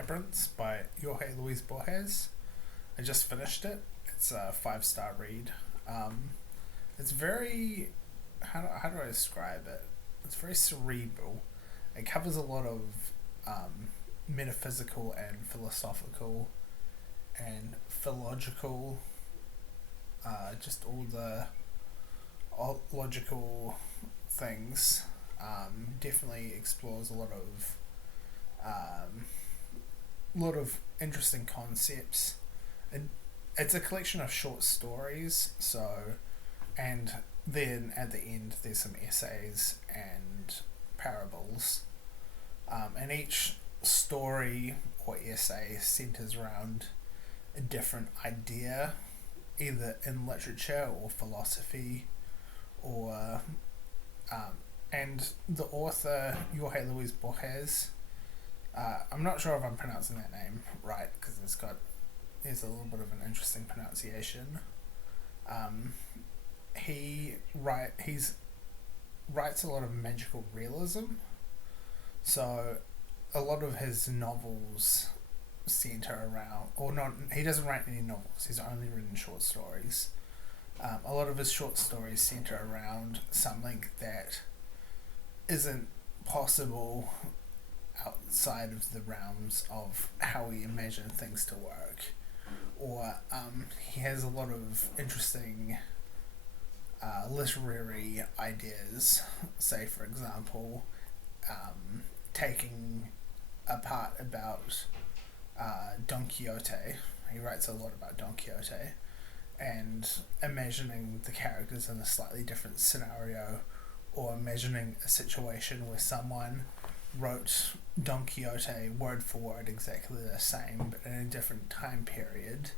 Labyrinths by Jorge Borges. I just finished it. It's a 5-star read. It's very, how do I describe it? It's very cerebral. It covers a lot of metaphysical and philosophical and philological, just all the logical things. Definitely explores a lot of interesting concepts. It's a collection of short stories, and then at the end there's some essays and parables, and each story or essay centers around a different idea, either in literature or philosophy, or and the author Jorge Borges. I'm not sure if I'm pronouncing that name right because there's a little bit of an interesting pronunciation. He writes a lot of magical realism, so a lot of his novels center around, or not. He doesn't write any novels. He's only written short stories. A lot of his short stories center around something that isn't possible outside of the realms of how we imagine things to work, or he has a lot of interesting literary ideas. Say, for example, taking apart about Don Quixote. He writes a lot about Don Quixote and imagining the characters in a slightly different scenario, or imagining a situation where someone wrote Don Quixote word for word exactly the same but in a different time period,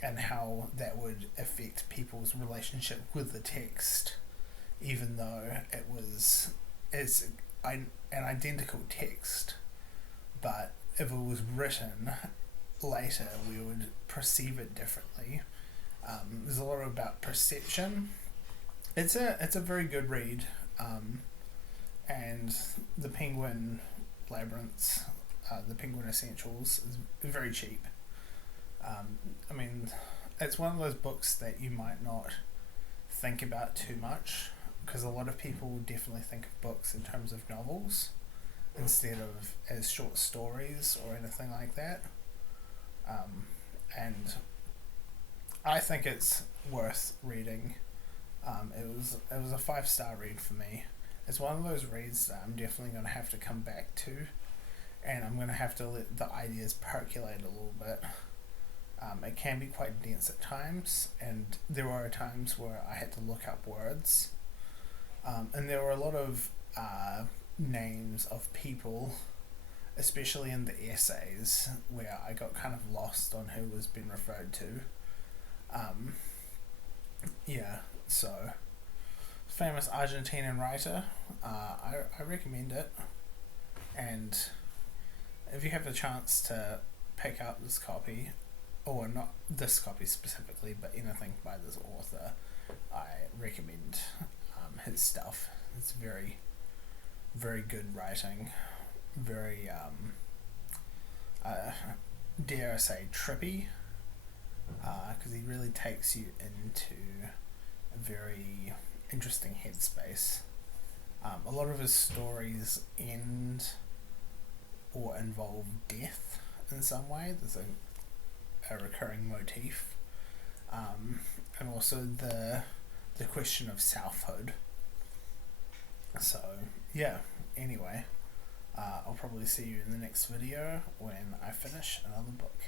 and how that would affect people's relationship with the text, even though it's an identical text, but if it was written later we would perceive it differently. There's a lot about perception. It's a very good read, and the Penguin Labyrinths, the Penguin Essentials, is very cheap. I mean, it's one of those books that you might not think about too much, because a lot of people definitely think of books in terms of novels instead of as short stories or anything like that. And I think it's worth reading. It was a 5-star read for me. It's one of those reads that I'm definitely going to have to come back to, and I'm going to have to let the ideas percolate a little bit. It can be quite dense at times, and there were times where I had to look up words, and there were a lot of names of people, especially in the essays, where I got kind of lost on who was being referred to. So famous Argentinian writer. I recommend it, and if you have the chance to pick up this copy, or not this copy specifically, but anything by this author, I recommend his stuff. It's very, very good writing, very dare I say trippy, because he really takes you into a very interesting headspace. A lot of his stories end or involve death in some way. There's a recurring motif, and also the question of selfhood. So yeah, anyway, I'll probably see you in the next video when I finish another book.